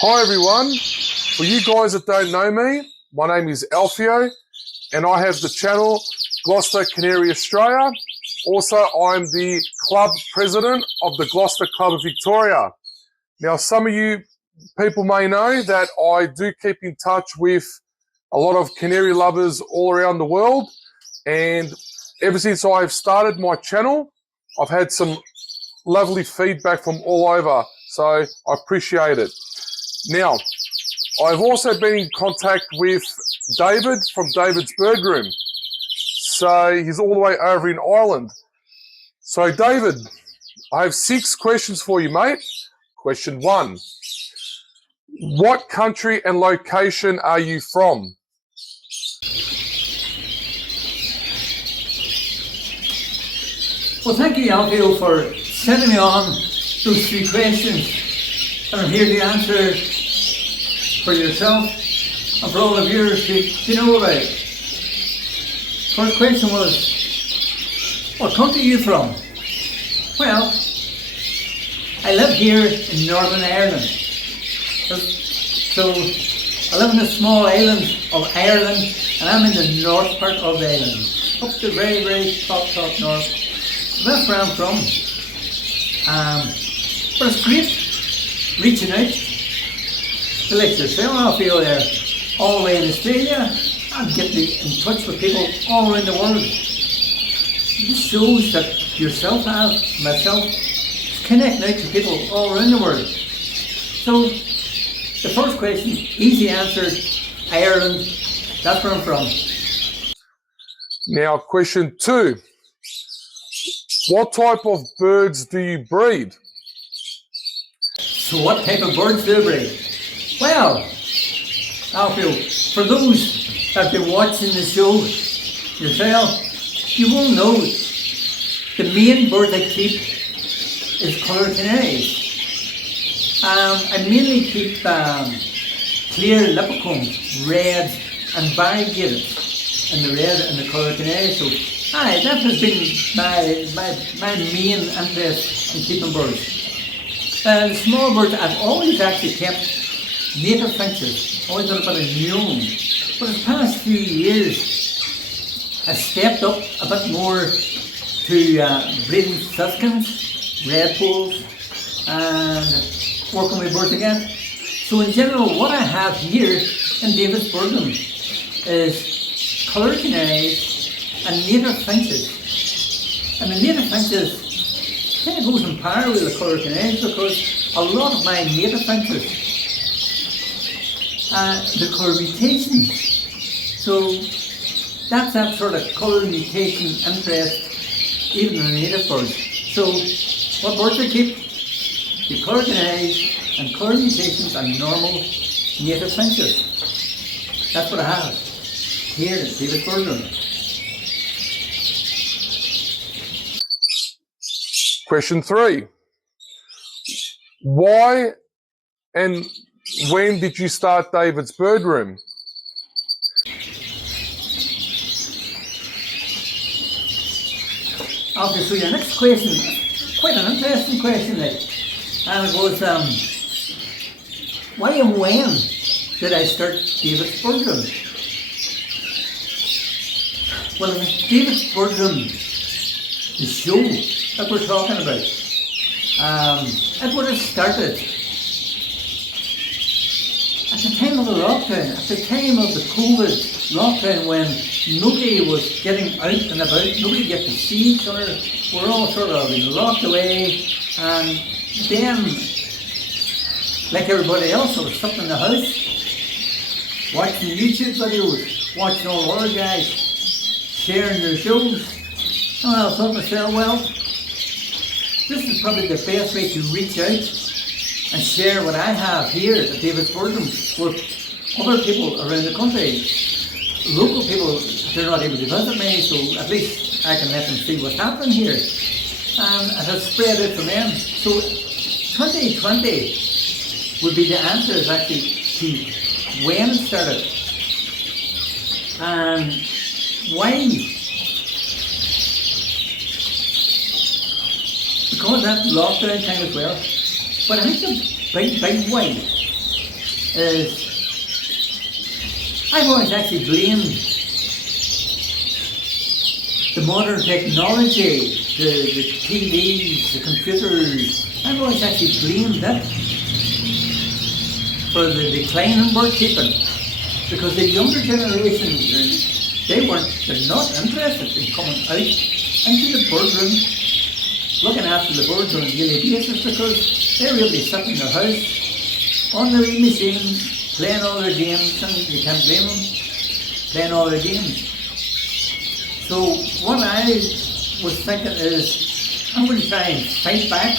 Hi everyone, for you guys that don't know me, my name is Alfio and I have the channel Gloucester Canary Australia. Also, I'm the club president of the Gloucester Club of Victoria. Now, some of you people may know that I do keep in touch with a lot of canary lovers all around the world, and ever since I've started my channel, I've had some lovely feedback from all over, so I appreciate it. Now, I've also been in contact with David from Davidsbirdroom. So he's all the way over in Ireland. So David, I have 6 questions for you, mate. Question 1. What country and location are you from? Well, thank you, Alfio, for sending me on those 3 questions. And I'm here to answer for yourself and for all of yours to know about it. First question was, what country are you from? Well, I live here in Northern Ireland. So I live in a small island of Ireland, and I'm in the north part of the island, up to the very, very top north. So that's where I'm from. But it's great reaching out to let yourself, Alfio, there, all the way in Australia, and getting in touch with people all around the world. This shows that yourself and myself connect out to people all around the world. So, the first question, easy answer, Ireland, that's where I'm from. Now, question 2. What type of birds do you breed? So what type of birds do I breed? Well, Alfio, for those that have been watching the show yourself, you will know the main bird I keep is coloured canaries. I mainly keep clear leprechauns, red and variegated, and the red and the coloured canary. So that has been my main interest in keeping birds. The small birds, I've always actually kept native finches, always done a bit of neon. But in the past few years, I've stepped up a bit more to breeding siskins, redpolls, and working with birds again. So in general, what I have here in Davidsbirdroom is coloured canaries and native finches. And the native finches kind of goes in par with the coloured canaries, because a lot of my native finches, the colour mutations. So that's that sort of colour mutation interest even in the native birds. So what birds I keep? The coloured canaries and colour mutations and normal native finches. That's what I have here at Davidsbirdroom. Question 3. Why and when did you start Davidsbirdroom? Okay, so your next question, quite an interesting question, and it was, why and when did I start Davidsbirdroom? Well, Davidsbirdroom, the show that we're talking about, it would have started at the time of the lockdown, at the time of the COVID lockdown, when nobody was getting out and about, nobody get to see each other, we're all sort of been locked away, and then, like everybody else, I was stuck in the house, watching YouTube videos, watching all the other guys sharing their shows, and I thought to myself, well, this is probably the best way to reach out and share what I have here at Davidsbirdroom with other people around the country. Local people, they're not able to visit me, so at least I can let them see what's happening here. And it has spread out from them. So 2020 would be the answer actually to when it started and why. Because that lockdown time as well. But I think the big why is I've always actually blamed the modern technology, the TVs, the computers. I've always actually blamed that for the decline in bird keeping, because the younger generations, they're not interested in coming out into the bird room, looking after the birds on a daily basis, because they're really sitting in their house on their wee machines, playing all their games, and you can't blame them, playing all their games. So what I was thinking is, I'm going to try and fight back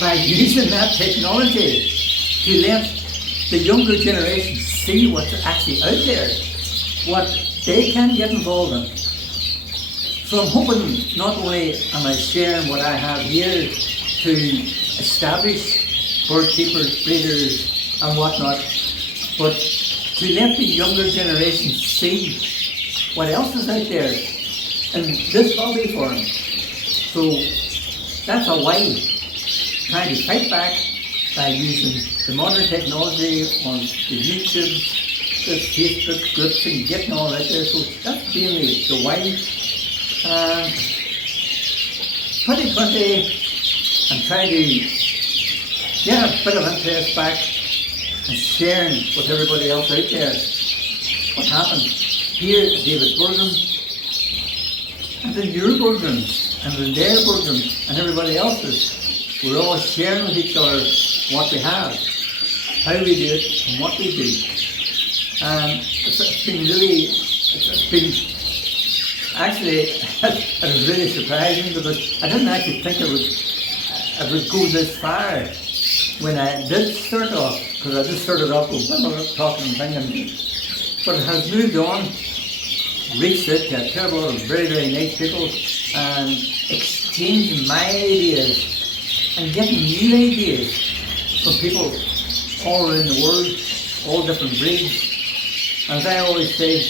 by using that technology to let the younger generation see what's actually out there, what they can get involved in. So I'm hoping not only am I sharing what I have here to establish bird keepers, breeders and whatnot, but to let the younger generation see what else is out there in this hobby for them. So that's a way, trying to fight back by using the modern technology on the YouTube, the Facebook groups, and getting all that there. So that's really the way. 2020, I'm trying to get a bit of interest back and sharing with everybody else out there what happened here at Davidsbirdroom, and in your birdrooms, and in their birdrooms, and everybody else's. We're all sharing with each other what we have, how we do it, and what we do. And it's been really, it's been, actually, it was really surprising, because I didn't actually think it would go this far when I did start off, because I just started off with talking and thinking, but it has moved on, reached out to a terrible lot of very, very nice people, and exchanging my ideas and getting new ideas from people all around the world, all different breeds. And as I always say,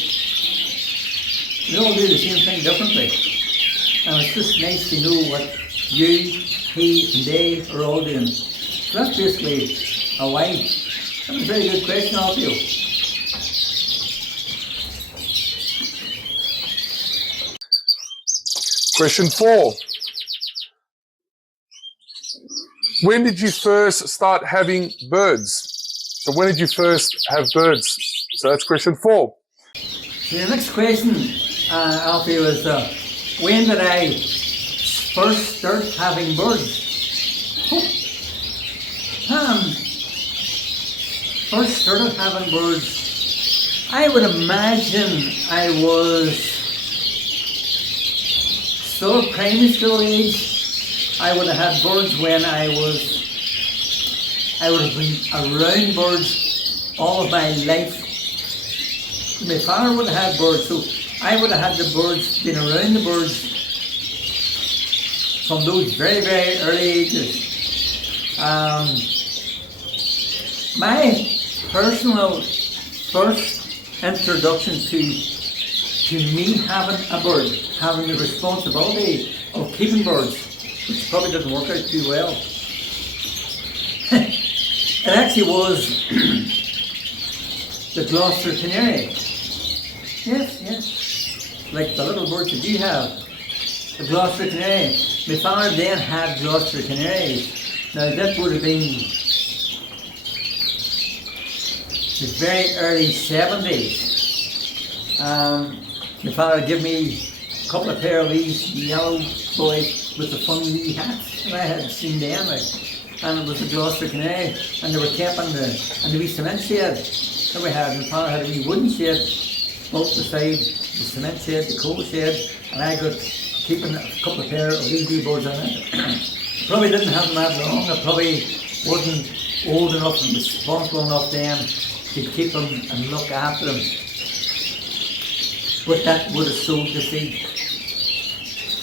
we all do the same thing differently. And it's just nice to know what you, he and they are all doing. So that's basically a why. That was a very good question, all of you. Question 4. When did you first start having birds? So when did you first have birds? So that's question 4. So the next question, Alfie, was when did I first start having birds? First started having birds, I would imagine I was still primary school age. I would have had birds when I would have been around birds all of my life. My father would have had birds, so I would have had the birds, been around the birds from those very, very early ages. My personal first introduction to me having a bird, having the responsibility of keeping birds, which probably doesn't work out too well. It actually was the Gloucester canary. Yes, like the little birds that you have, the Gloucester canary. My father then had Gloucester canaries. Now that would have been the very early 70s. My father gave me a couple of pair of these yellow boys with the funny wee hats, and I had seen them, and it was a Gloucester canary, and they were kept in the wee cement shed that we had. My father had a wee wooden shed out beside the cement shed, the coal shed, and I got keeping a couple of pair of these wee birds in it. Probably didn't have them that long. I probably wasn't old enough and responsible enough then to keep them and look after them. But that would have sowed the seed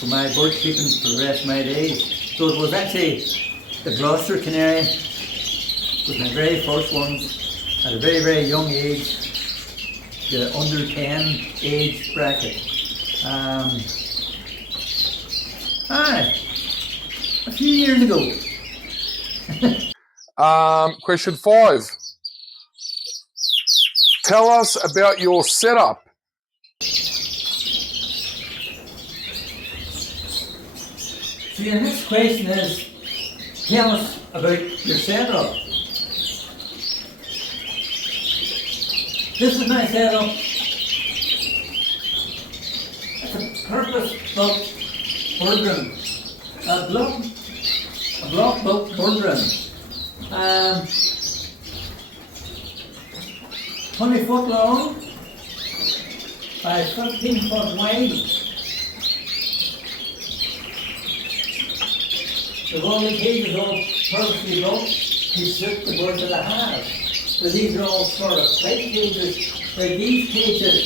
for my bird keeping for the rest of my days. So it was actually the Gloucester canary was my very first ones at a very, very young age, the under 10 age bracket. A few years ago. Question 5. tell us about your setup. So your next question is, tell us about your setup. This is my setup. It's a purpose-built birdroom. A block-built birdroom. 20 foot long by 15 foot wide. The golden cage is all purposely built to suit the birds that I have. So these are all sort of tight cages. Where these cages,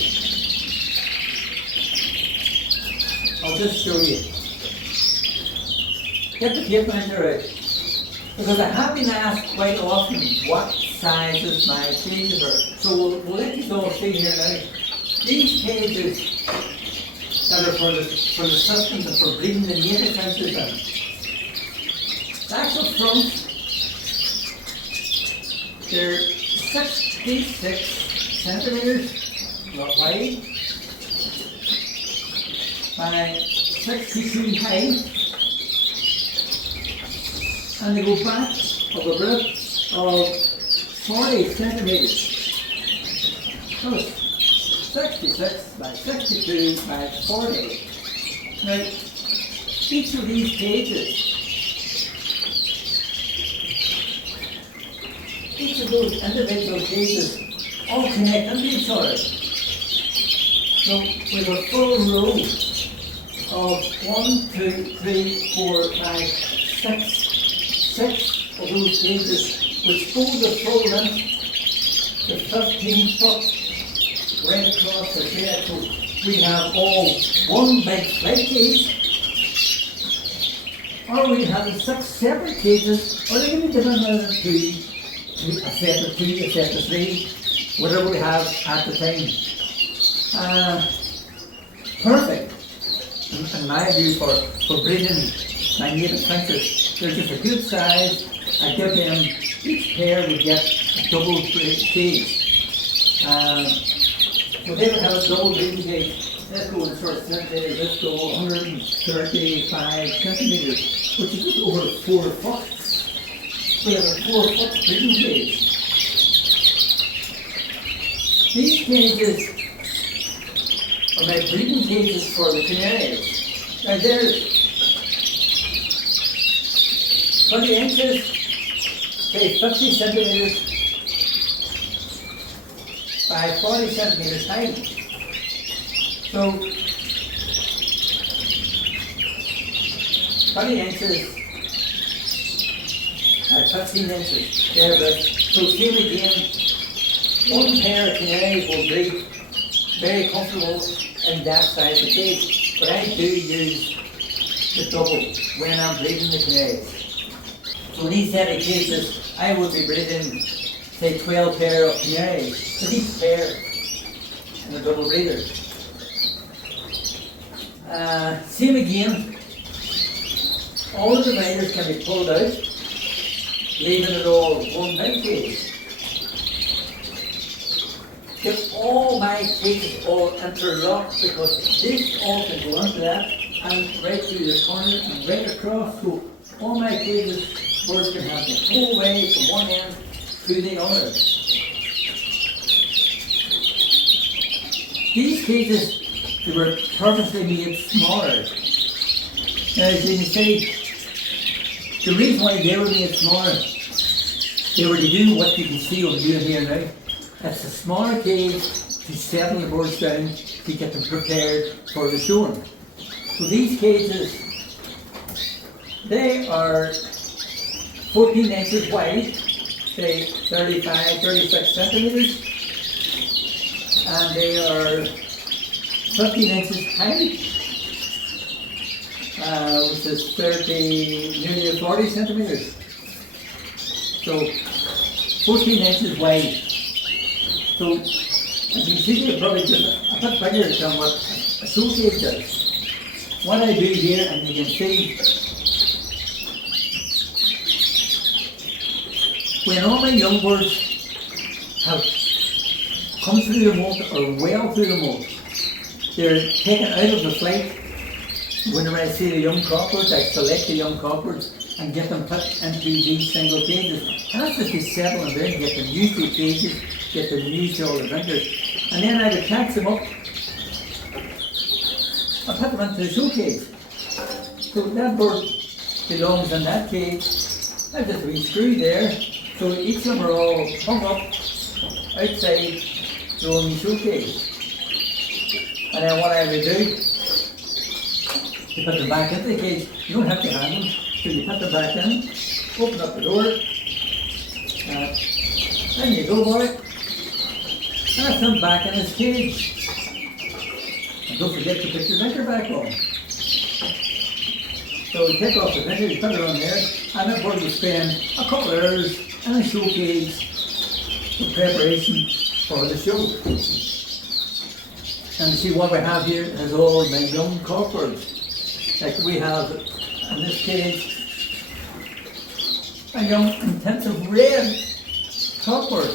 I'll just show you. Get the tape measure out. Because I have been asked quite often what sizes my cages are. So we'll let you all see here now. These cages that are for the systems and for breeding the native fences in. That's up front. They're 66 centimeters wide by 62 high. And they go back of a group of 40 centimeters. So 66 by 62 by 40. Now, each of these cages, each of those individual cages all connect into each other. So we have a full row of 1, 2, 3, 4, 5, 6 of those cages which go the full length, the 15 foot right across the shed. So we have all one big flight cage, or we have 6 separate cages, or they can be divided into a set of 2, a set of 3, whatever we have at the time. Perfect, in my view, for breeding my native finches. They're just a good size. I give them, each pair would get a double cage. So they would have a double breeding cage. Let's go in sort of centimeters, let's go 135 centimeters, which is just over 4 foot. We have a 4 foot breeding cage. These cages are my breeding cages for the canaries. Now they're 20 inches, say 50 centimeters by 40 centimeters high. So 20 inches by 15 inches, there, but so same again, one pair of canaries will be very comfortable in that size of cage, but I do use the double when I'm breeding the canaries. So in each set of cages, I would be breeding, say, 12 pair of canaries, with each pair in a double breeder. Same again, all the dividers can be pulled out, leaving it all one big cage. Get all my cages all interlocked, because this all can go into that and right through the corner and right across. So all my cages, birds can have the whole way from one end to the other. These cages, they were purposely made smaller. Now, as you can see, the reason why they were made smaller, they were to do what you can see on doing here now. It's a smaller cage to settle the birds down to get them prepared for the showing. So these cages, they are 14 inches wide, say 35, 36 centimeters, and they are 15 inches high, which is 30, nearly 40 centimeters. So 14 inches wide. So as you can see, they're probably just a bit bigger than what a show cage does. What I do here, and you can see, when all my young birds have come through the moult or well through the moult. They're taken out of the flight. Whenever I see the young cockbirds, I select the young cockbirds and get them put into these single cages. And that's just to settle them down, get them used to the cages, get them used to all the drinkers. And then I would catch them up and put them into the show cage. So that bird belongs in that cage. There's just a wee screw there. So each of them are all hung up outside the only show cage. And then what I would do, you put them back into the cage. You don't have to hang them. So you put them back in, open up the door, then you go for it. That's him back in his cage. And don't forget to put your drinker back on. So we take off the drinker, you put it on there, and that bird will spend a couple of hours in a show cage in preparation for the show. And you see what we have here is all my young cockbirds. Like we have in this cage a young intensive red cockbird.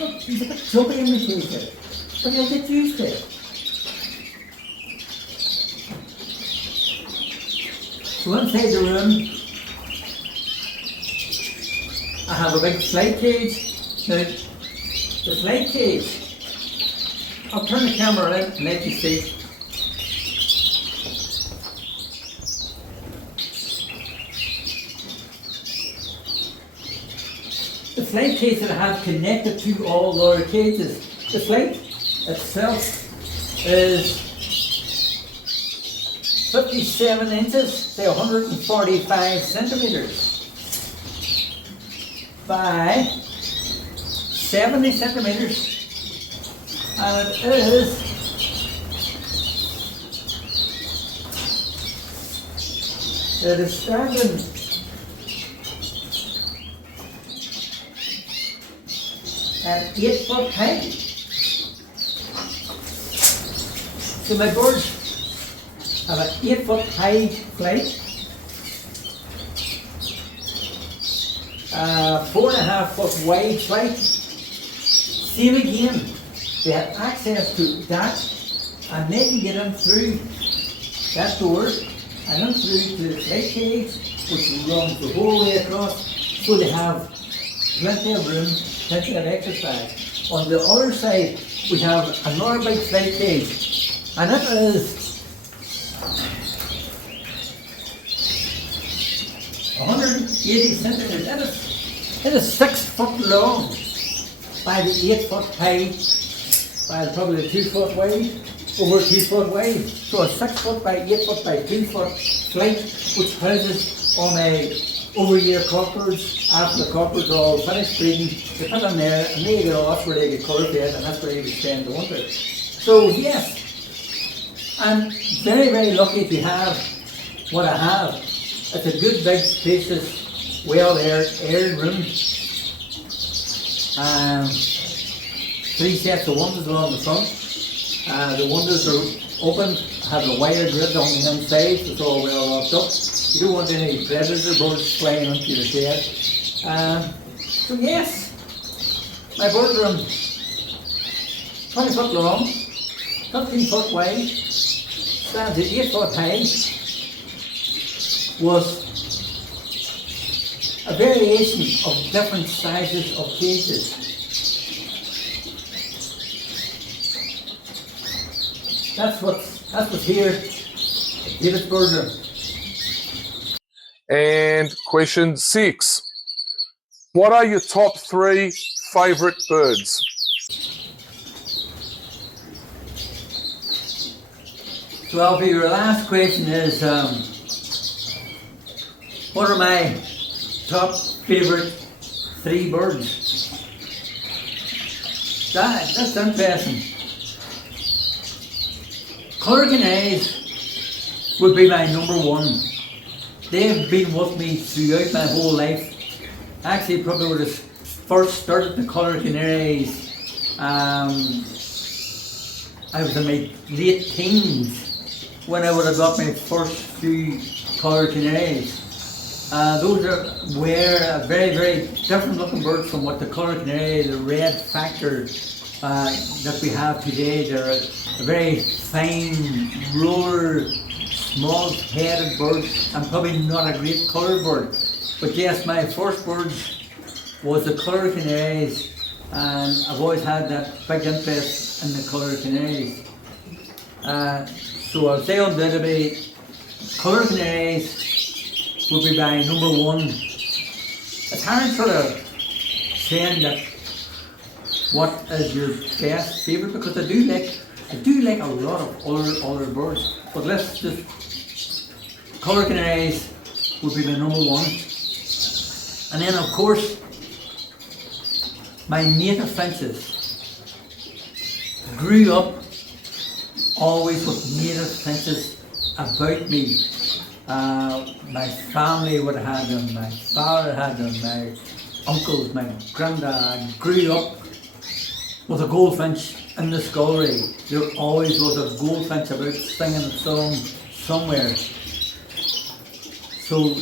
Look, he's a bit chubby in the cage there, but he'll get used to it. So inside the room, I have a big flight cage. Now, the flight cage, I'll turn the camera around and let you see. The flight cage that I have connected to all the other cages. The flight itself is 57 inches, say 145 centimeters by 70 centimeters, and it is standing at 8 foot high. So my birds have an 8 foot high flight, 4.5 foot wide flight. Same again, they have access to that, and they can get them through that door and then through to the flight cage, which runs the whole way across, so they have plenty of room, plenty of exercise. On the other side, we have another big flight cage, and it is 180 centimeters. It is 6 foot long by the 8 foot high, by probably 2 foot wide, over 2 foot wide. So a 6 foot by 8 foot by 2 foot flight, which houses all my over-year cockbirds. After the cockbirds are all finished breeding, they put them there and they get off where they get color fed, and that's where they spend the winter. So yes, I'm very, very lucky to have what I have. It's a good, big, spacious, well-aired room. 3 sets of windows along the front. The windows are open, have a wire grid on the inside, so it's all well locked up. You don't want any predators or birds flying onto the shed. So yes, my bird room, 20 foot long, 15 foot wide, stands at 8 foot high, was a variation of different sizes of cages. That's what's here at Davidsbirdroom. And question 6. What are your top 3 favourite birds? So Alfie, your last question is, what are my top favourite 3 birds? That's interesting. Colour canaries would be my number 1. They've been with me throughout my whole life. Actually, probably would have first started the colour canaries. I was in my late teens when I would have got my first few colour canaries. Those were a very, very different looking birds from what the colour canary, the red factor that we have today. They're a very fine, roller, small-headed bird, and probably not a great coloured bird. But yes, my first bird was the coloured canaries, and I've always had that big interest in the coloured canaries. So I'll say undoubtedly, coloured canaries would be my number one. It's hard sort of saying that what is your best favourite, because I do like a lot of other birds. But let's just, coloured canaries would be my number one. And then of course, my native finches. Grew up always with native finches about me. My family would have had them, my father had them, my uncles, my granddad. Grew up with a goldfinch in the scullery. There always was a goldfinch about singing a song somewhere. So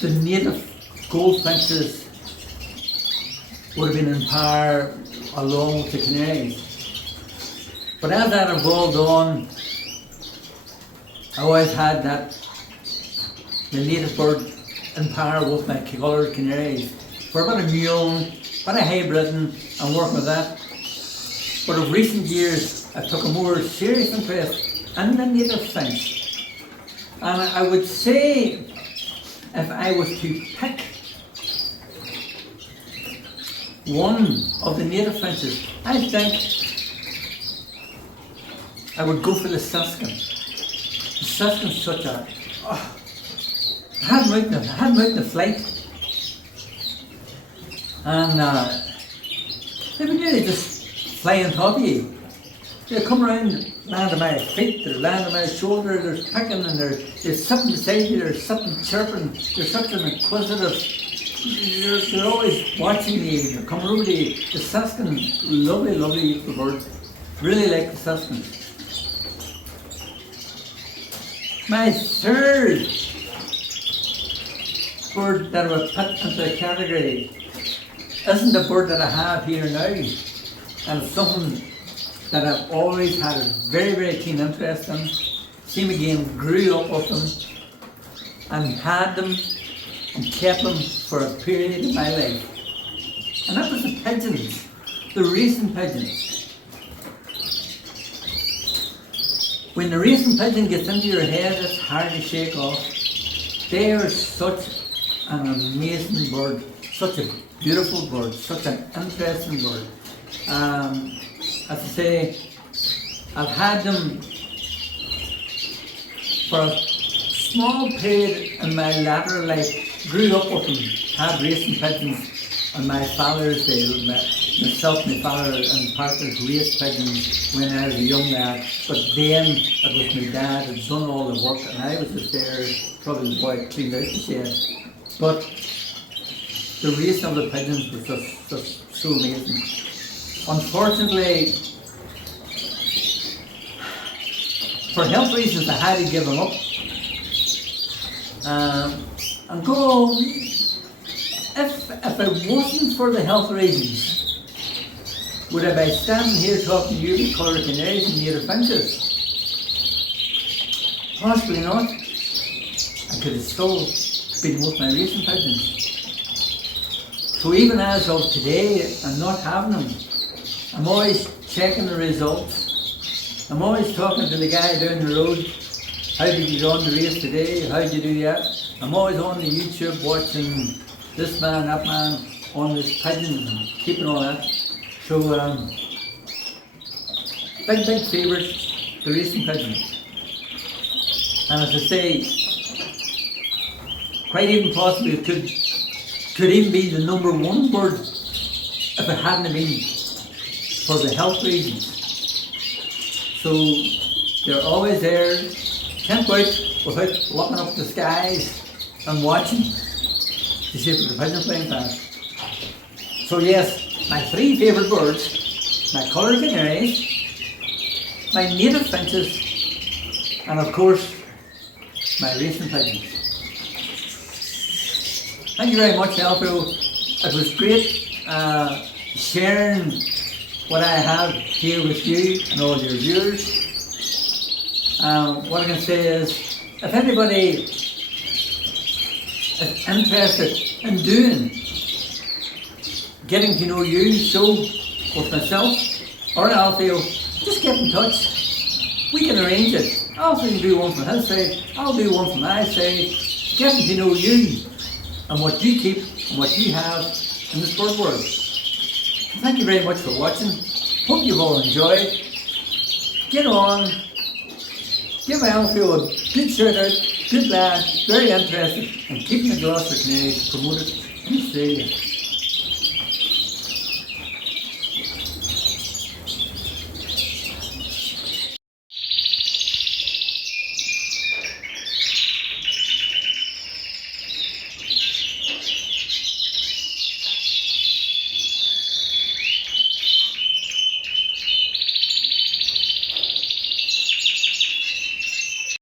the native goldfinches would have been in power along with the canaries. But as that evolved on, I always had the native bird in power with my coloured canaries. For a bit of mule, a bit of hybriding, and working with that. But of recent years, I took a more serious interest in the native finch. And I would say, if I was to pick one of the native finches, I think I would go for the Suskin. The Suskin's such a... I had them out in the flight, and they would really just fly on top of you. They'd come around, land on my feet, they'd land on my shoulder, they're picking and they're sitting beside you, they're sitting chirping, they're such an inquisitive, they're always watching you, they're coming over to you. The Suskin, lovely, lovely little bird. Really like the Suskin. My third bird that I would put into the category isn't the bird that I have here now, and it's something that I've always had a very, very keen interest in. Same again, grew up with them and had them and kept them for a period of my life. And that was the pigeons, the racing pigeons. When the racing pigeon gets into your head, it's hard to shake off. They are such an amazing bird, such a beautiful bird, such an interesting bird. As I say, I've had them for a small period in my latter life. Grew up with them, had racing pigeons, and my father's day, myself and my father and partners raced pigeons when I was a young lad. But then it was my dad had done all the work, and I was just there, probably the boy that cleaned out the shed. But the racing of the pigeons was just so amazing. Unfortunately, for health reasons, I had to give them up. And go, if it wasn't for the health reasons, would I be standing here talking to you about coloured canaries and native finches? Possibly not. I could have still been with my racing pigeons. So even as of today, I'm not having them. I'm always checking the results. I'm always talking to the guy down the road. How did you get on the race today? How did you do that? I'm always on the YouTube watching this man, that man, on this pigeon and keeping all that. So, big favourite, the racing pigeon. And as I say, quite even possibly it could even be the number one bird if it hadn't been for the health reasons. So they're always there, can't go out without looking up the skies and watching to see if the pigeons flying past. So yes, my three favourite birds, my coloured canaries, my native finches, and of course, my racing pigeons. Thank you very much, Alfio. It was great sharing what I have here with you and all your viewers. What I can say is, if anybody is interested in doing getting to know you show with myself or Alfio, just get in touch. We can arrange it. Alfio can do one from his side, I'll do one from my side. Getting to know you and what you keep and what you have in this bird world. Thank you very much for watching. Hope you've all enjoyed. Get on. Give Alfio a good shout out. Good lad. Very interested in keeping the Gloucester Canary promoted in Australia.